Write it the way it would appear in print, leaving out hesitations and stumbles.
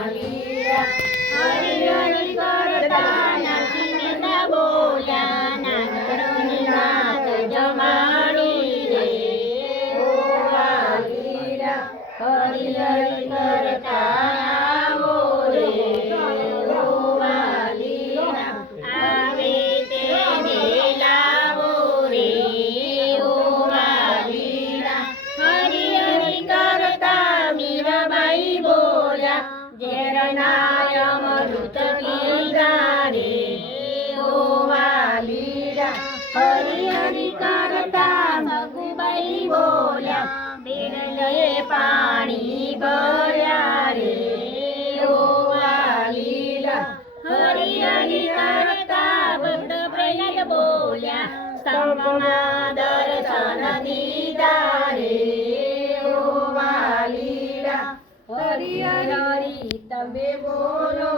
વાલીરા હરિ હરિ કરતા નાચીને બોલ્યા નાનકડોની નાત જમાડી રે ઓ વાલીરા હરિ હરિ કરતા આવો રે ઓ વાલીરા આવે તેને લાવો રે ઓ વાલીરા હરિ હરિ કરતા મીરાબાઈ બોલ્યા ઝેરના અમૃત પીધા રે ઓ વાલીરા હરિ હરિ કરતા સગુબાઈ બોલ્યા બિરલે પાણી ભર્યા રે ઓ વાલીરા હરિ હરિ કરતા ભક્ત પ્રહલાદ બોલ્યા સ્તંભમાં દર્શન દીધા રે ઓ વાલીરા હરિ હરિ તમે બોલો